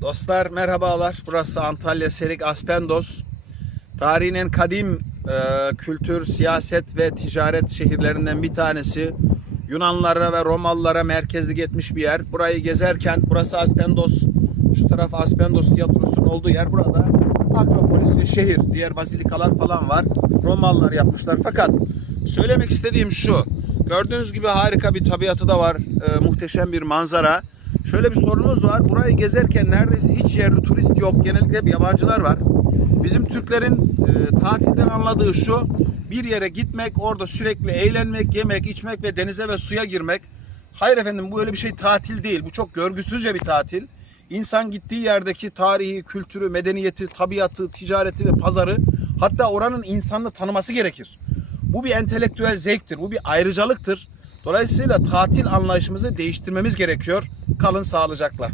Dostlar merhabalar. Burası Antalya Serik Aspendos. Tarihin en kadim e, kültür, siyaset ve ticaret şehirlerinden bir tanesi. Yunanlara ve Romalılara merkezlik etmiş bir yer. Burayı gezerken burası Aspendos. Şu taraf Aspendos tiyatrosunun olduğu yer. Burada Akropolis ve şehir, diğer bazilikalar falan var. Romalılar yapmışlar. Fakat söylemek istediğim şu. Gördüğünüz gibi harika bir tabiatı da var. E, muhteşem bir manzara. Şöyle bir sorunumuz var. Burayı gezerken neredeyse hiç yerli turist yok. Genellikle hep yabancılar var. Bizim Türklerin e, tatilden anladığı şu. Bir yere gitmek, orada sürekli eğlenmek, yemek, içmek ve denize ve suya girmek. Hayır efendim bu öyle bir şey tatil değil. Bu çok görgüsüzce bir tatil. İnsan gittiği yerdeki tarihi, kültürü, medeniyeti, tabiatı, ticareti ve pazarı hatta oranın insanını tanıması gerekir. Bu bir entelektüel zevktir. Bu bir ayrıcalıktır. Dolayısıyla tatil anlayışımızı değiştirmemiz gerekiyor. Kalın sağlıcakla.